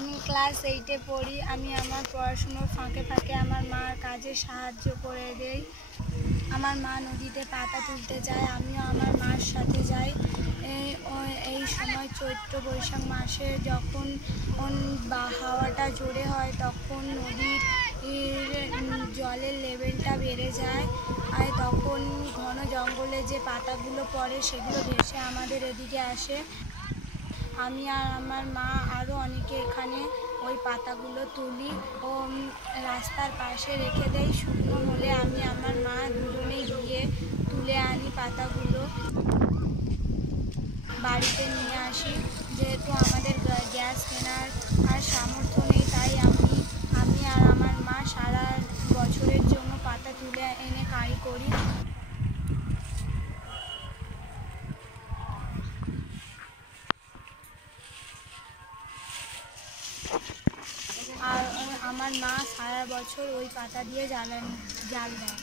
আমি ক্লাস 8-এ পড়ি। আমি আমার পড়াশুনোর ফাঁকে ফাঁকে আমার মার কাজে সাহায্য করে দেই। আমার মা নদীতে পাতা তুলতে যায়, আমিও আমার মার সাথে যাই। এই সময় চৈত্র বৈশাখ মাসে যখন হাওয়াটা জোরে হয় তখন নদীর জলের লেভেলটা বেড়ে যায়। আর তখন ঘন জঙ্গলে যে পাতাগুলো পড়ে সেগুলো ভেসে আমাদের এদিকে আসে। আমি আর আমার মা আরও অনেকে এখানে ওই পাতাগুলো তুলি ও রাস্তার পাশে রেখে দেই। শুকনো হলে আমি আমার মা দুজনে গিয়ে তুলে আনি পাতাগুলো, বাড়িতে নিয়ে আসি। যেহেতু আমাদের গ্যাস কেনার সামর্থ্য নেই, তাই আমি আর আমার মা সারা বছরের জন্য পাতা তুলে এনে কাঁড়ি করি। আর আমার মা সারা বছর ওই পাতা দিয়ে জাল দেয়।